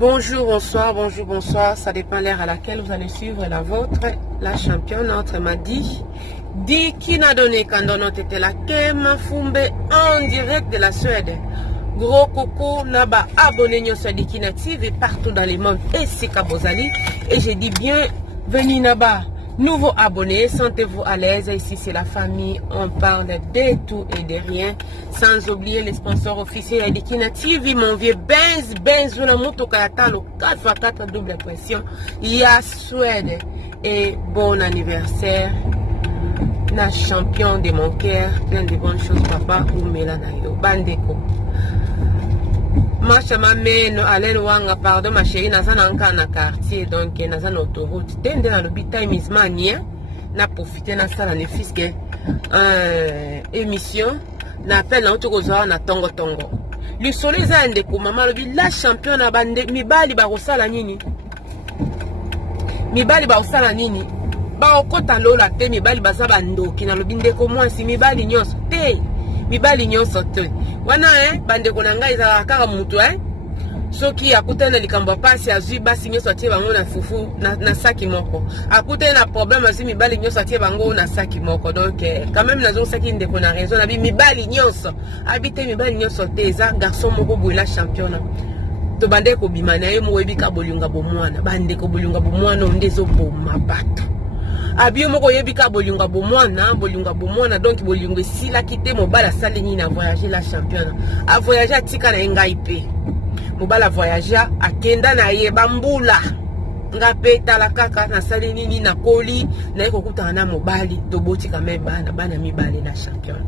Bonjour, bonsoir, bonjour, bonsoir. Ça dépend l'heure à laquelle vous allez suivre la vôtre. La championne, notre m'a dit qui n'a donné quand on était là, Kema Fumbe en direct de la Suède. Gros coco, naba abonné sur Dikina TV partout dans le monde et c'est Kabozali. Et je dis bien, venez naba. Nouveaux abonnés, sentez-vous à l'aise. Ici, c'est la famille. On parle de tout et de rien. Sans oublier les sponsors officiels de Kina TV. Mon vieux Benz, la moto Kayatalo, 4x4 double pression. Il y a Suède. Et bon anniversaire. Na champion de mon cœur. Plein de bonnes choses, papa. Ou Melanayo. Bandeko. Marche ma meno aller wanga pardon ma chérie naza na quartier donc naza na autoroute tende na l'hôpital mismania na profiter na sala le fils que émission na appel na otokoza na tongo le soleil za ndeko mama lobi la champion na bande Mibali ba kosala nini Mibali ba kosala nini ba okota lola te Mibali baza bandoki na lobi ndeko mwasi Mibali nyonso te Mibali nyonso te wana bande konanga iza kaka mutu soki akutana likambo pasi azui basi nyonso tie bango na fufu na saki moko akutana na problème azui Mibali nyonso tie bango na saki moko donc quand même nazo saki ndeko na raison na bi Mibali nyonso habite Mibali nyonso te eza garçon moko boula championnat to bande ko bimana ye mo webika bolunga bomwana bande ko bolunga bomwana ndezo boma bato Abio moko yebika bolunga bomwana donc bolunga sila kite mobala salini na voyager la championne a voyager atika na ngai pe mobala voyager akenda na ye bambula nga pe tala kaka na salini ni na koli na ekokuta na mobali to Botika bana Mibali la championne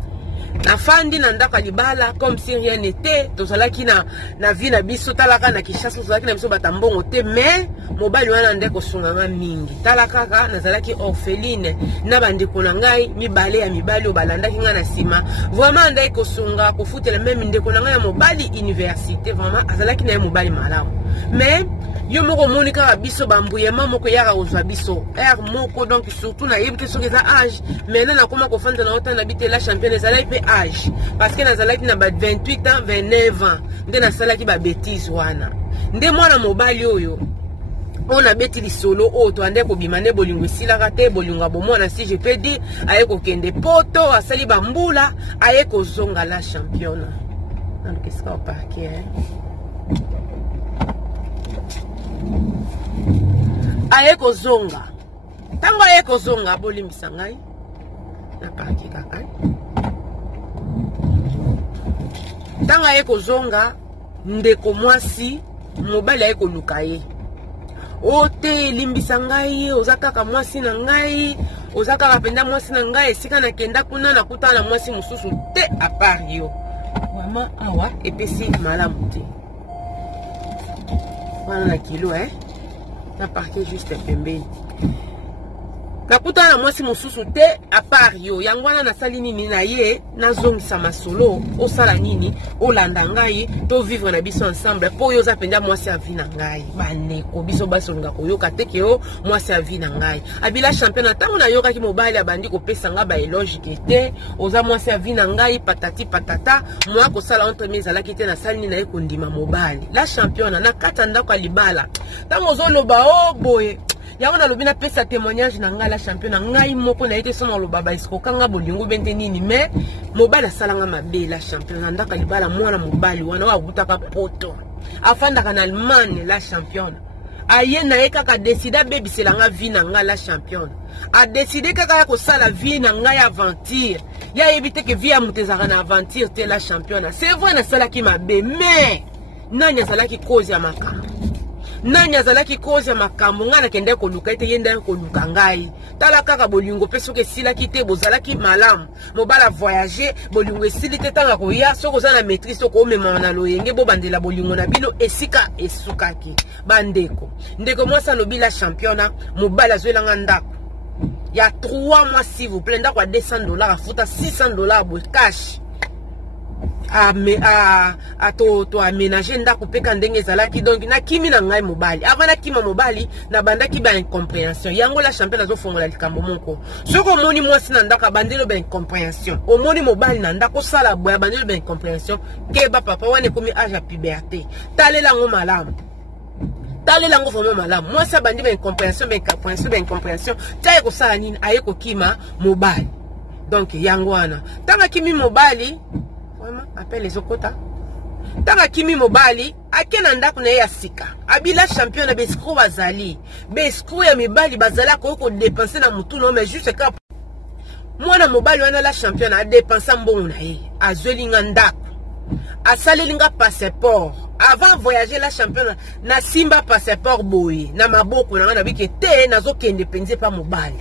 na fandi na ndaka libala comme si rien n'était to salaki na vie na biso talaka na Kinshasa to salaki na biso batambongo te mais mobali wana ndeko sunganga mingi talaka kaka na zalaki orpheline na bandeko na ngai Mibali obalandaki nga na sima vraiment ndeko sunga ko futela même ndeko na ngai ya mobali université vraiment azalaki na mobali malamu mais yo moko monika ka biso bambuyema moko yaka ozwa biso moko donc surtout na yebike soki za âge maintenant na koma ko fanda na otana bité la championne ezalaki pe âge parce que nazalaki na ba 28 ans 29 ans nde nasalaki ba bêtise wana nde mwana mobali oyo on a beti lisolo oto ande ko bimane bolingo silaka te bolinga bomona si je peux dire aye ko kende poto asali bambula aye ko zonga la championne donc qu'est-ce qu'on parquet aye ko zonga tango aye ko zonga bolimbisa ngai na parquet kaka tango aye ko zonga ndeko mwasi mobali aye ko lukaye ote limbisa ngai ozakaka mwasi na ngai ozakaka penda mwasi na ngai esika na kenda kuna na kutana mwasi mususu te a part yo mama awa epesi malamu te wana na kilo na parquet juste pembeni nakutana mwasi mususu te a part yo yango wana nasali nini na ye nazongisa masolo osala nini olanda ngai to vivre na biso ensemble po yo za penda mwasi avi na ngai bandeko biso basonga koyoka te ke yo mwasi avi na ngai abila champion tango na yoka ki mobali abandi kopesa nga ba logique te oza mwasi avi na ngai patati patata mwa ko sala entre mes ala ki te na sali na ye kondima mobali la champion na kata ndako libala tango zoloba boye yango na lobi na pesa témoignage na nga la championne ngai moko na ete sono lobaba isko kanga bolingo bente nini mais mobala salanga mabe la championne ndaka libala mwana mobali wana wa butaka poto afanda kana Allemagne la championne aye na eka ka décider bebisela nga vie na nga la championne a décider kaka ko sala vie na nga ya aventure ya ebite ke vie ya mutezaka na aventure te la championne c'est vrai na sala ki mabe mais nanya sala ki cause ya makambo nani azalaki cause ya makambo ngana kende ko luka ete yenda ko luka ngai tala kaka bolingo peso ke sila kite bozalaki malamu mobala voyager bolingo esili te tanga ko ya soko za na maîtrise soko mema na loyenge bo bandela bolingo na bino esika esukaki bandeko ndeko mwasa lobila championnat mobala zwelanga ndako ya 3 mois s'il vous plaît ndako à $200 afuta $600 bo cash to aménager ndako peka ndenge ezalaki donc na kimi na ngai mobali avana kima mobali na bandaki ba incompréhension yango la championne azo fongola likambo moko soko moni mwasi na ndako bandelo ba incompréhension omoni mobali na ndako sala boya bandelo ba incompréhension ke ba papa wane komi âge à puberté talela ngo malamu tale lango vraiment malamu moi ça bandi ba incompréhension taye ko sala nini aye ko kima mobali donc yango wana tanga kimi mobali vraiment appelle les okota tanga kimi mobali akena ndako na ya sika abila champion na bescro bazali bescro ya mibali bazala ko dépenser na mutu no mais juste ka mwana mobali wana la champion a dépenser mbongo na ye azwelinga ndako asalelinga passeport avant voyager la champion na simba passeport boye na maboko na biki te nazo kende penze pa mobali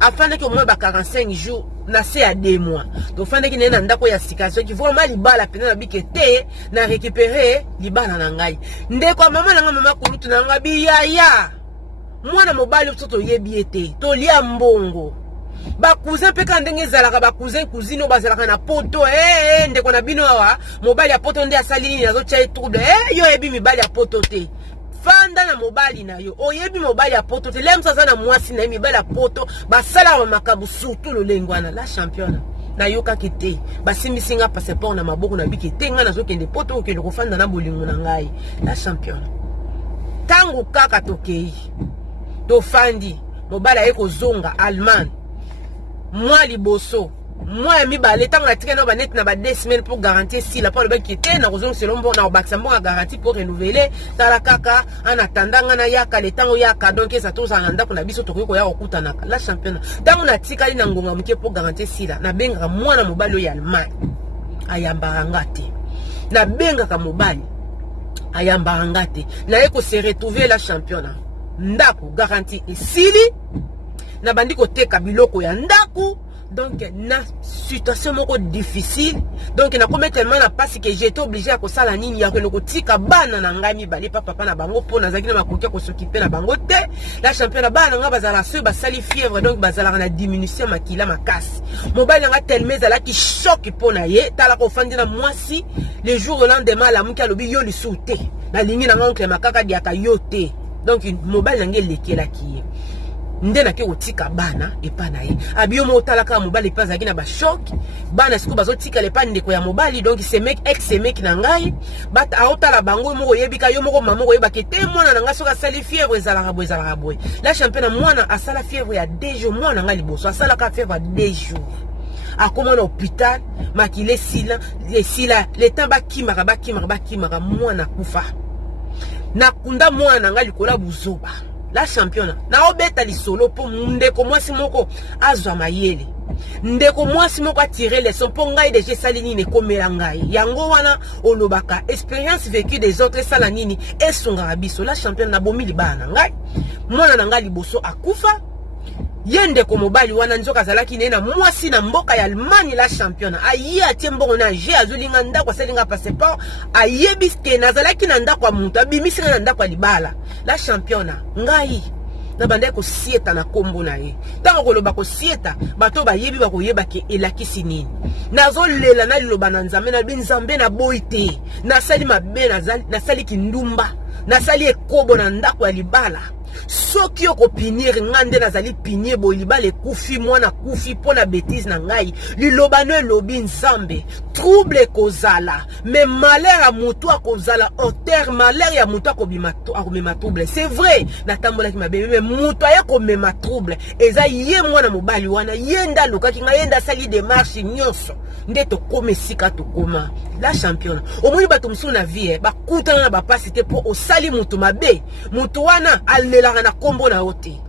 afin que moi ba 45 jours na se à 2 mois donc fanda ki nena ndako ya sika so ki vraiment libala pena na biki te na récupérer libala na ngai ndeko mama na mama kulutu na nga biyaya mwana mobali mtoto yebi ete to lia mbongo ba cousin pe kandenge zalaka ba cousin cousine bazalaka na poto ndeko na bino awa mobali ya poto nde asali nazo tia trouble yo yebi mibali ya poto te fanda na mobali na yo oyebi mobali ya poto te lem sasa na mwasi na mibali ya poto basala wa makabu surtout lo lengwana la champion na yoka kite basimbisinga passeport na maboko na biki tenga nazo kende poto okende kofanda na bolingo na ngai la champion tangu kaka tokei to fandi mobali ayeko zonga Allemagne moi liboso moi Mibali tant la traîne ba net na ba 2 semaines pour garantir si la pas le bac qui était na raison selon bon na bac a garantie pour renouveler tala kaka en attendant na yaka le temps yaka donc ça tous en anda na biso to ko ya okutana la championnat tant na tikali na ngonga mke pour garantir si la na benga moi na mobali ya Allemagne ayamba ngate na benga ka mobali ayamba ngate na eko se retrouver la championnat ndako garantie isili na bandiko teka biloko ya ndaku donc na situation moko difficile donc na comme tellement na passe que j'ai été obligé à kosala nini ya ko tika bana na ngai Mibali papa na bango pona zaki na makoki ko s'occuper na bango te la champion bana nga bazala so basali fièvre donc bazala na diminution makila makasi mobali nga tellement zala ki choc pona ye tala ko fandi na mwasi les jours au lendemain la muka lobi yo li souté na lingi na oncle makaka diaka yote donc mobali nga lekela ki nde na ke otika bana epa na ye abio mo talaka mobali epa zaki na ba choc bana siku bazotika le pa ndeko ya mobali donc ce mec ex mec na ngai bat aotala bango moko yebika yo moko mama ko yebaka te mwana na nga soka sali fièvre ezalaka boy la champion mwana asala fièvre ya 2 jours mwana nga liboso asala ka fièvre 2 jours akoma na hôpital makile sila le temps bakimaka mwana kufa na kunda mwana nga likola buzoba la championnat na obeta li solo po ndeko mwasi moko azwa mayele ndeko mwasi moko atire leçon po ngai deje sali nini komela ngai yango wana olobaka expérience vécue des autres sala nini esunga biso la championnat na bomi libana ngai mwana na ngai liboso akufa yende ko mobali wana nzoka zalaki nena mwasi na mboka ya Allemagne la championnat ayi atie mbongo na je azulinga ndako asalinga passeport ayebiske nazalaki na ndako ya mutu abimisi na ndako ya libala la championnat ngai na bande ko sieta na kombo na ye tango koloba ko sieta bato bayebi bakoyeba ke elakisi nini nazolela na liloba na nzambe na binzambe na boite nasali mabe nasali kindumba nasali ekobo na ndako ya libala soki oko pinir ngande nazali pinye bo libala ekufi mwana kufi pona bêtise na ngai liloba no elobi nzambe trouble kozala mais malheur a mutu akozala en terre malheur ya mutu akomema trouble c'est vrai natambolaki mabe mais mutu aya komema trouble eza ye mwana mobali wana yenda lokaki ngai yenda sali démarche nyonso nde tokoma esika tokoma la championnat omoni bato mosusu na vie bakutana na bapasi te po osali mutu mabe mutu wana alelaka na kombo na yo te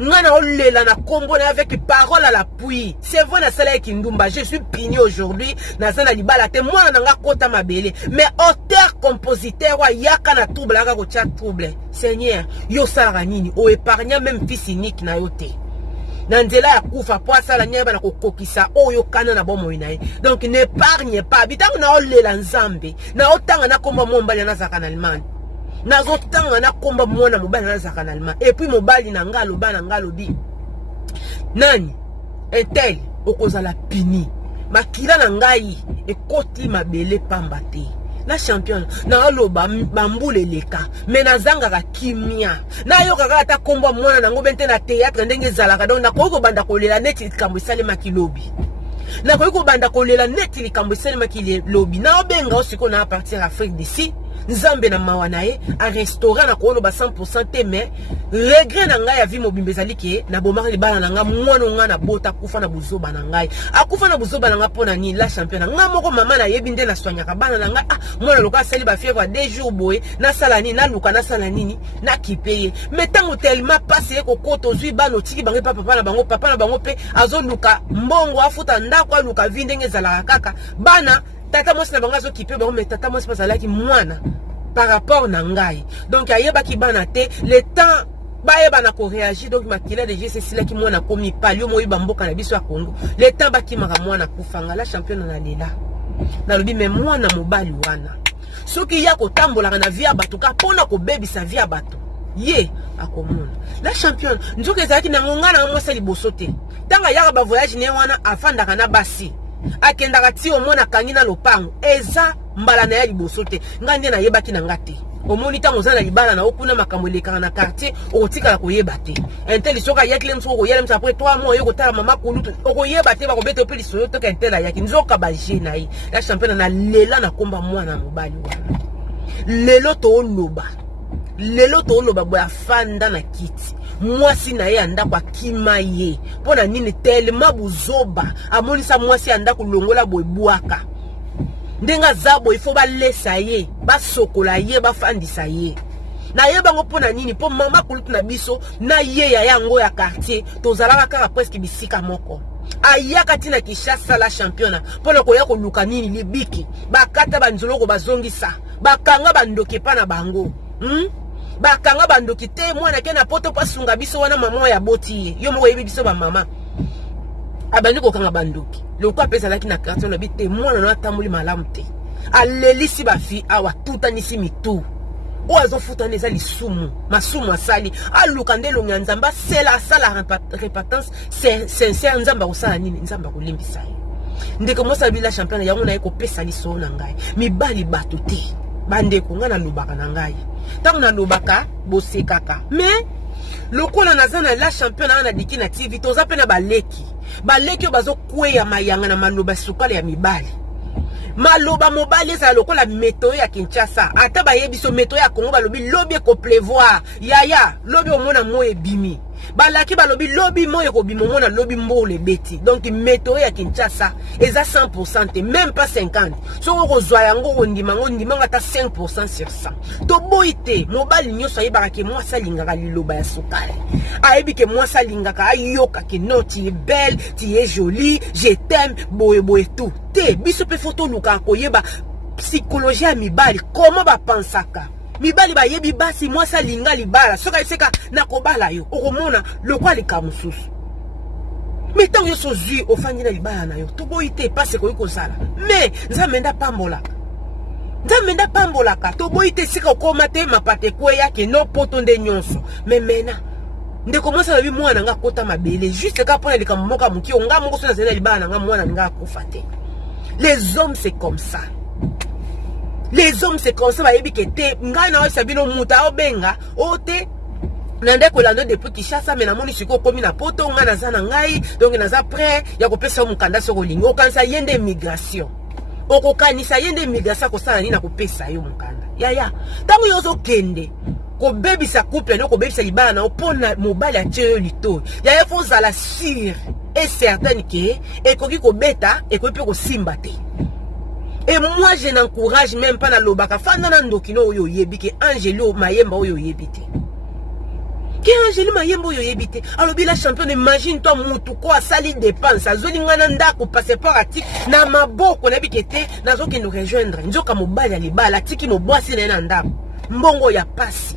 ngana olela na kombo na avec parole à l'appui c'est vrai na sala kindumba je suis pigné aujourd'hui na zana libala te mwana na nga kota mabele mais auteur compositeur wa yaka na trouble aka ko tia trouble Seigneur yo sala nini o épargna même fils unique na yo te na nzela ya kufa po asala nyeba na kokokisa oyo kana na bomo inaye donc n'épargne pas bitango na olela nzambe na otanga na kombo mombali na zaka na Allemagne nazo tanga na komba mwana mobali na zaka na Allemagne et puis mobali na ngalo bana ngalo bi nani etel okozala pini makila na ngai ekoti mabele pamba te la champion na aloba bambule leka mais nazanga ka kimia na yo kaka ata komba mwana nango bente na théâtre ndenge zalaka donc na ko banda kolela neti kambo salema kilobi na ko banda kolela neti likambo salema kilobi na obenga osiko na partir Afrique d'ici nzambe na mawana ye a restaurant na ko ba 100% te mais regret na ngai ya vie mobimbe ezali ke na bomaka libala na nga mwana nga na bota kufa na buzoba na ngai akufa na buzoba na nga pona ni la champion nga moko mama na yebi nde na soignaka bana na nga mwana loka sali ba fièvre 2 jours boye na sala ni na luka na sala nini na kipeye mais tango tellement passé ko koto zui bano tiki bango papa na bango pe azo luka mbongo afuta ndako aluka vindenge zala kaka bana tata mwasi na bango azo kipe bango mais tata mwasi bazalaki mwana par rapport na ngai donc ayeba ki bana te le temps bayeba na ko réagir donc makila de Jésus c'est là qui mwana komi pali mo yiba mboka na biso ya Congo le temps ba ki maka mwana kufanga la champion na lela na lobi mais mwana mobali wana soki ya ko tambola na via bato ka pona ko bebisa via bato ye akomona la champion nzoka ezaki na ngonga na mwasa liboso te tanga ya ba voyage ne wana afandaka na basi akendaka ti omona kangi na lopango eza mbala na ya liboso te ngande na yebaki na ngate omoni tango zana libala na okuna makambo lekana na quartier okotika la koyeba te intel soka yakile mso ko yele msa après 3 mois yoko tala mama kulutu okoyeba te ba ko beto peli soyo to ka intel yaki nzoka ba jena yi la champion na lela na komba mwana mobali wana lelo to loba boya fanda na kiti mwasi na ye anda kwa kima ye pona nini tellement buzoba amonisa mwasi anda kulongola boybuaka ndenga zabo ifo ba lesa ye ba sokola ye ba fandisa ye na ye bango pona nini po mama kulutu na biso na ye ya yango ya quartier tozalaka kaka presque bisika moko ayaka tina Kinshasa la championna pona ko ya ko luka nini libiki bakata banzoloko bazongisa bakanga bandoke pa na bango bakanga bandoki te mwana ke na poto pasunga biso wana mama ya boti yo mo yebi biso ba mama abandi ko kanga bandoki lokwa pesa laki na quartier na bite mwana na tambuli malamu te alelisi ba fi awa tuta nisi mitu o azo futa neza lisumu masumu asali aluka ndelo nyanzamba sela sala repentance sincère nzamba usala nini nzamba kulimbisa ndeko mosa bila champion yango na eko pesa liso na ngai mibali bato te bande ko ngana lubaka na ngai tango na lubaka bosekaka mais lokola nazana la champion na diki na TV toza pena baleki o bazo kweya mayanga na maloba sukale ya mibali maloba mobali za lokola météo ya Kinshasa ata bayebiso météo ya Congo balobi lobi ko pleuvoir yaya lobi omona moye bimi balaki balobi lobi moye ko bimi omona lobi mbole beti donc météo ya Kinshasa eza 100% même pas 50 so ko zwa yango ondima ata 5% sur 100 to boite mobali nyoso ayebaka ke moi salingaka liloba ya sukale ayebi ke moi salingaka ayoka ke non tu es belle tu es jolie je t'aime boye tout te biso pe photo luka koyeba psychologie ya mibali comment ba pensaka mibali ba yebi basi moi salinga libala soka iseka na kobala yo okomona lokwa likamususu metango yo sozui ofangi na libala na yo to boite passe ko ikozala mais nzamenda pambolaka to boite sika okoma te mapate kweya ke no poto nde nyonso mais mena nde komosa na bi mwana nga kota mabele juste ka pona lika moka muki onga moko so na zela libala nga mwana nga akufa te. Les hommes c'est comme ça. Les hommes c'est comme ça ba yebi kete nga na sabino muta obenga ote nande ko lando depuis Kinshasa mais na moni siko komi na poto nga na zana ngai donc naza prêt ya ko pesa mukanda so kolingo kansa yende migration okokanisa yende migration ko sala ni na ko pesa yo mukanda ya tangu yozo kende ko bebisa couple no ko bebisa libala na opona mobali atio lito ya faut zala sûr et certain que ekoki ko beta ekoki ko simba te. Et moi je n'encourage même pas na lobaka fanda na ndokino oyo yebike Angelo Mayemba oyo yebite. Ki Angelo Mayemba oyo yebite. Alors bila champion imagine toi mutu ko asali dépense azoli ngana ndako passeport ati na maboko na bikete nazoki nous rejoindre nzoka mobali ya libala tiki mobwasi na ndako. Mbongo ya pasi.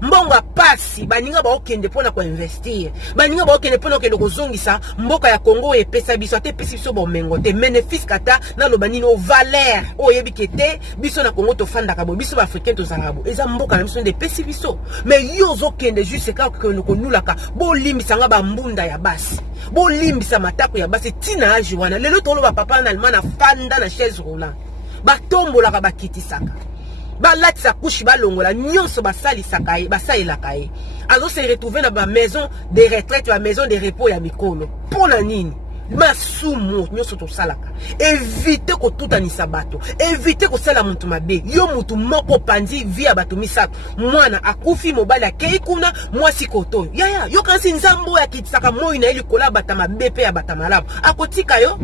Mbongo ya pasi baninga ba okende pona ko investir. Baninga ba okende pona ko kozongisa mboka ya Congo e pesa biso te pesi biso bomengo te bénéfice kata na lobanini o valeur o yebikete biso na Congo to fanda ka bo biso ba africain to zarabo. Eza mboka na biso de pesi biso. Mais yo zokende juste ka ko nulaka bo limbisa nga ba mbunda ya basi. Bo limbisa matako ya basi tina aji wana. Lelo tolo ba papa na Allemagne fanda na chaise roulante. Ba tombola ka bakitisaka. Balati sa couche balongola nyonso basali sakaye basali lakaye azo se retrouver na ba maison de retraite ba maison de repos ya mikolo pona nini masumu nyoso to salaka éviter ko tutanisa bato éviter ko sala mutu mabe yo mutu moko panzi via bato misato mwana akufi mobali akei kuna mwasi koto yaya yo kansi nzambo ya kitsaka moi na eli kola bata mabe pe ya bata malamu akotika yo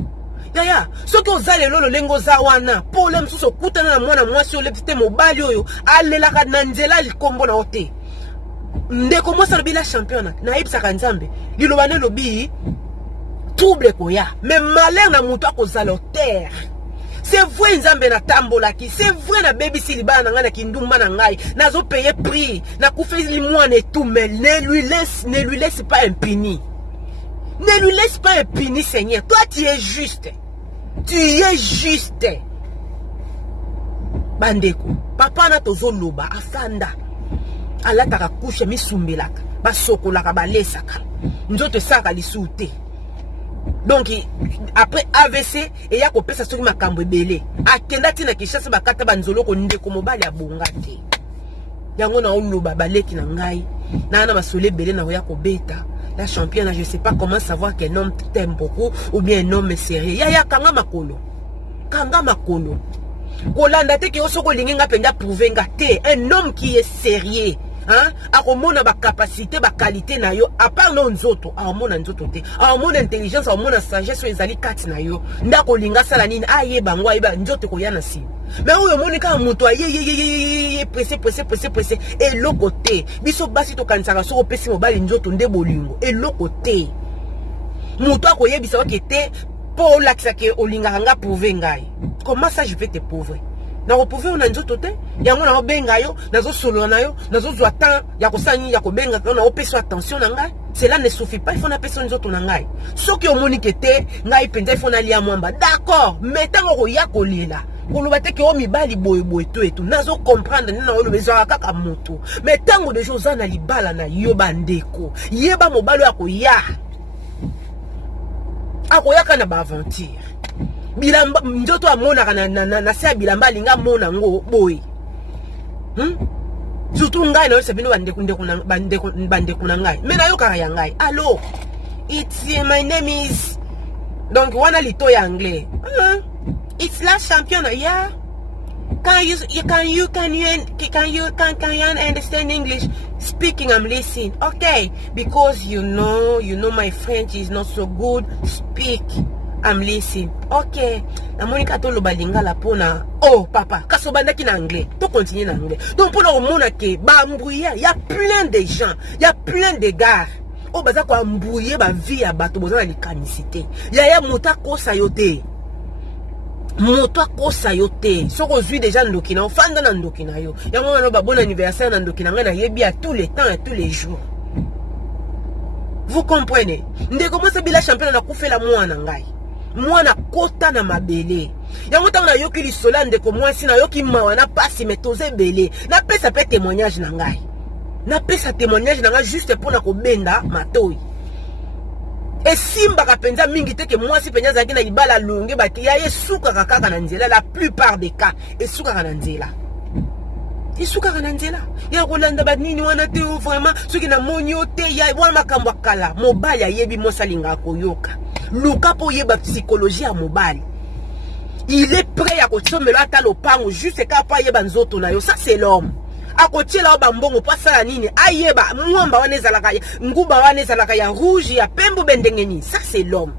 yaya soki ozale lolo lengo za wana pole msuso kutana na mwana mwasi olepite mobali oyo alelaka na nzela likombo na ote ndeko mwasa lobila championnat na ibsaka nzambe lilobane lobi trouble koya mais malheur na mutu akozala terre. C'est vrai nzambe na tambolaki, c'est vrai na baby si libana nga na kindumba na ngai, nazo payer prix, na kufe limouane et tout, mais ne lui laisse pas impuni. Ne lui laisse pas impuni, Seigneur. Toi tu es juste. Tu es juste. Bandeko, papa na tozo loba afanda. Ala taka kushe misumbelaka, ba sokolaka ba lesaka. Nzoto saka lisute. Donc après AVC et ya kopesa soki makambo ebele akenda tina Kinshasa bakata banzolo ko ndeko mobali abonga te yango na oloba baleki na ngai na na masole ebele na ya kobeta la championne. Je sais pas comment savoir qu'un homme t'aime beaucoup ou bien un homme sérieux ya kanga makolo kolanda te ke osoko lingenga penda prouver nga te un homme qui est sérieux. Hein? Akomona ba capacité, ba qualité na yo, à part non nzoto, akomona nzoto te. Akomona intelligence, akomona sagesse ezali kati na yo. Ndako linga sala nini aye bango ayeba nzoto ko yana si. Mais oyo monika moto ye pressé et l'autre côté. Biso basi to kansaka so opesi mobali nzoto nde bolingo. Et l'autre côté. Moto akoyebisa wakete pour l'axe ke olinga nga prouver ngai. Comment ça je vais te prouver? Na repouver on a nzoto te yango na obenga yo nazo solo na yo nazo zwa temps ya kosani ya kobenga na opeso attention na ngai. Cela ne suffit pas, il faut na personne nzoto na ngai soki omoni kete ngai penza il faut na lia mwamba d'accord mais tango ko ya kolela koloba te ke o mibali boye to etu nazo comprendre nina o lobeza kaka moto mais tango de choses na libala na yo bandeko yeba mobalo ya koya akoyaka na ba aventure bilamba njoto amona na se bilamba linga mona ngo boy surtout ngai na sebino bande kuna ngai mais na yo kaka ya ngai allo it's my name is donc wana lito ya anglais it's la championne yeah can you understand English speaking? I'm listening. Okay, because you know my French is not so good. Speak. I'm listening. Ok. Na monika to lo balinga la pona. Oh papa, kaso bandaki na anglais. To continue na anglais. Donc pour le mona ke ba mbrouiller, il y a plein de gens, il y a plein de gars. Oh baza ko mbrouiller ba vie ya bato boza na likanicité. Ya mota ko sayote. Moto ko sayote. Soko zui déjà ndokina, ofanda na ndokina yo. Ya mona no ba bon anniversaire na ndokina nga na yebi à tous les temps et tous les jours. Vous comprenez? Ndeko mo sabila champion na kufela mwana ngai. Mwana kota na mabele yango tanga na yoki lisola ndeko mwasi na yoki mawa na pasi metoze bele na pesa pe témoignage na ngai na pesa témoignage na ngai juste pour na kobenda matoi et simba ka penza mingi te ke mwasi penya zaki na ibala lunge ba ya yesuka kaka na nzela la plupart des cas esuka na nzela isuka na nzela ya kolanda ba nini wana te vraiment soki na monyo te ya wana makambo kala mobali ayebi mosalinga koyoka luka po yeba psychologie à mobali. Il est prêt à continuer à ata lopango juste kapa yeba nzoto na yo. Ça c'est l'homme. A côté là bambongo pas ça nini ayeba mwamba wane zalaka ya nguba wane zalaka ya rouge ya pembo bendengeni. Ça c'est l'homme.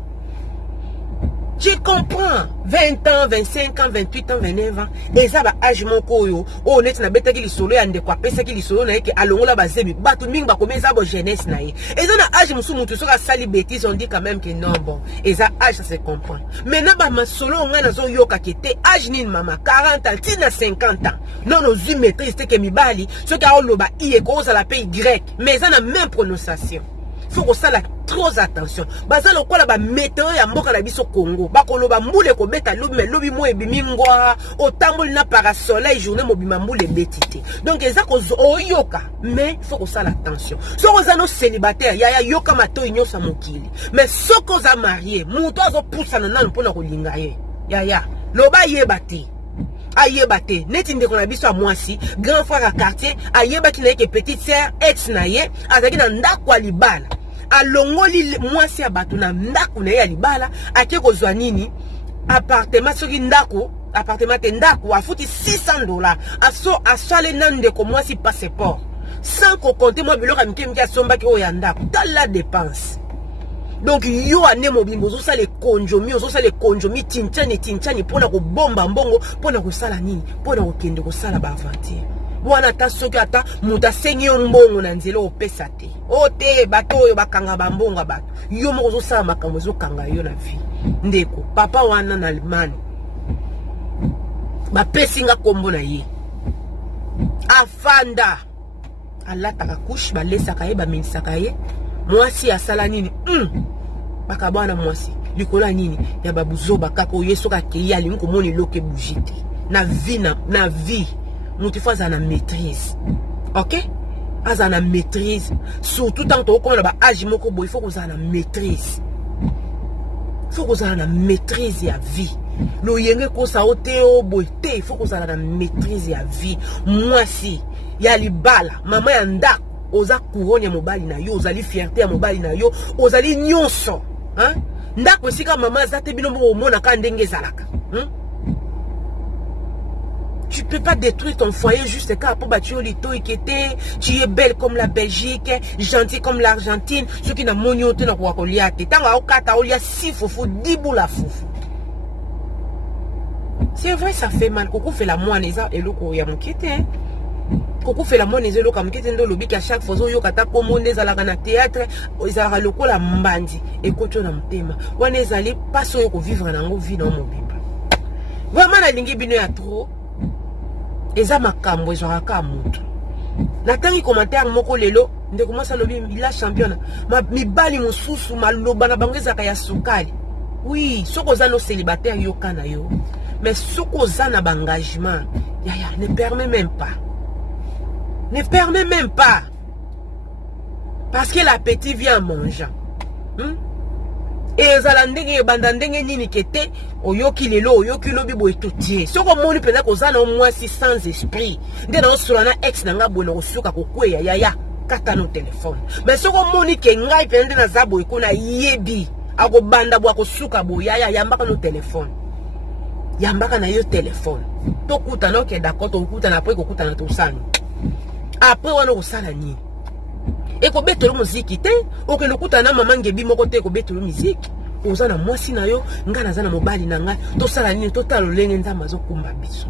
Je comprends 20 ans, 25 ans, 28 ans, 29 ans. Et ça va âge mon koyo. Oh net na beta ki li solo ya ndekwa pesa ki li solo na yeke alongola ba zebi. Batu mingi ba komeza bo jeunesse na ye. Et ça na âge musu mutu soka sali bêtise on dit quand même que non bon. Et ça âge ça se comprend. Maintenant ba ma solo nga na zo yoka kete âge ni mama 40 ans, tina 50 ans. Non no zu maîtrise te ke mibali, soka oloba i ko za la pays grec, mais ça na même prononciation. Faut que ça la trop attention. Baza lokola ba météo ya mboka na biso Congo. Ba koloba mbule ko beta lobi mais lobi mo ebimi ngwa otamboli na parasoleil journée mobima mbule betité. Donc eza ko oyoka mais faut que ça la attention. So oza no célibataire ya yoka mato nyosa mokili. Mais soko za marié, muto azo poussa na nanu pona ko linga ye. Ya loba yebati. Ayebate neti ndeko na biso mwasi grand frère à quartier ayebaki na yeke petite sœur ex na ye azaki na ndako libala alongoli mwasi ya bato na ndako na ye ya libala ake kozwa nini appartement soki ndako appartement te ndako afuti $600 asale na ndeko mwasi passeport sans compter moi biloko mike asombaki oyo ya ndako dans la dépense. Donc yo ane mobimbo zo sala le konjomi tinchani pona ko bomba mbongo pona ko sala nini pona ko kende ko sala ba aventure. Wana ta soki ata muta sengi mbongo na nzela opesa te. O te bato oyo bakanga ba mbongo bato. Yo moko zo sala makambo zo kanga yo na vie. Ndeko papa wana na Allemagne. Ba pesinga kombo na ye. Afanda. Alata couche ba lesaka ye ba minisaka ye. Mwasi asala nini? Bakabana mwasi. Likola nini? Ya babuzo bakako yeso ka keya linko moni loke bujite. Na vie. Moutifaza na maîtrise. OK? Aza na maîtrise. Surtout tant que comme ba âge moko boy, il faut que ça na maîtrise. Il faut que ça na maîtrise ya vie. No yenge ko sa oteo boy te, il faut que ça na maîtrise ya vie. Moi si ya libala, mama ya ndako oza couronne ya mobali na yo, ozali fierté ya mobali na yo, ozali nyonso, hein? Ndako sika mama za te bino mo mona ka ndenge zalaka, hein? Tu peux pas détruire ton foyer juste car pour battre lito ikete, tu es belle comme la Belgique, gentille comme l'Argentine, ce qui n'a monio te na kwa kolia te. Tanga okata olia si fofu dibu la fofu. C'est vrai ça fait mal. Koko fait la moine eza eloko ya mokete, hein? Koko fait la moine eza eloko mokete ndo lobi ka chaque fois yo kata ko monde za la na théâtre, ezala lokola mbandi ekoto na mtema. Wana ezali paso yo ko vivre nango vie na mobimba. Vraiment na lingi bino ya trop. Eza makambo ezwaka mutu. Natangi commentaire moko lelo ndeko masa lobi la championna. Mibali mususu maloba na bango ezaka ya sukali. Oui, soko za no célibataire yo kana yo. Mais soko za na engagement, ya ne permet même pas. Ne permet même pas. Parce que l'appétit vient en mangeant. Et zala ndenge banda ndenge nini kete oyoki lelo oyoki lobi boy totie soko moni pena ko zana mwasi sans esprit nde na osula na ex nanga bono osuka kokweya ya kata no téléphone mais soko moni ke ngai pena nde na zabo ikona yebi ako banda bwa kosuka boya yambaka no téléphone yambaka na yo téléphone to kuta no ke d'accord to kuta na après ko kuta na to sani après wana ko sala nini. Et ko betolo musique te o ke lokuta na mama ngebi moko te ko betolo musique oza na mwasi na yo ngana za na mobali na nga to sala nini to talo lenge nzamba zo kumba biso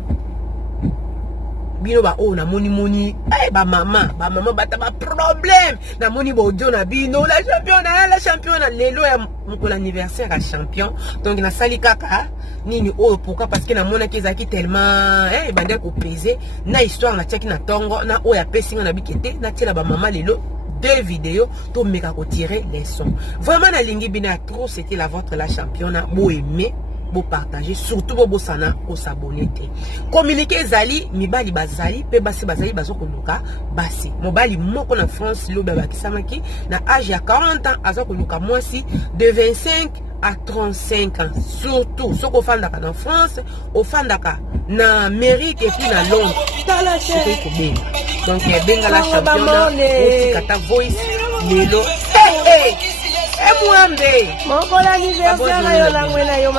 bino ba o na moni ba mama bata ba problème na moni bojo na bino la championnat lelo ya mko l'anniversaire à champion donc na sali kaka nini o pourquoi parce que na mona kezaki tellement bande ko peser na histoire na tiaki na tongo na o ya pesinga na bikete na tela ba mama lelo deux vidéos to meka ko tirer les sons vraiment na lingi bina trop c'était la vôtre la championne bo aimer bo partager surtout bo sana ko s'abonner te communiquer zali mibali bazali pe basi bazali bazoko luka basi mobali moko na France lo baba kisamaki na âge ya 40 ans azoko luka mwasi de 25 à 35 ans surtout soko fandaka na France ofandaka na Amérique et puis na Londres tala c'est ko benga donc benga la championne otikata voice lelo mwambe moko l'anniversaire yo la mwena yo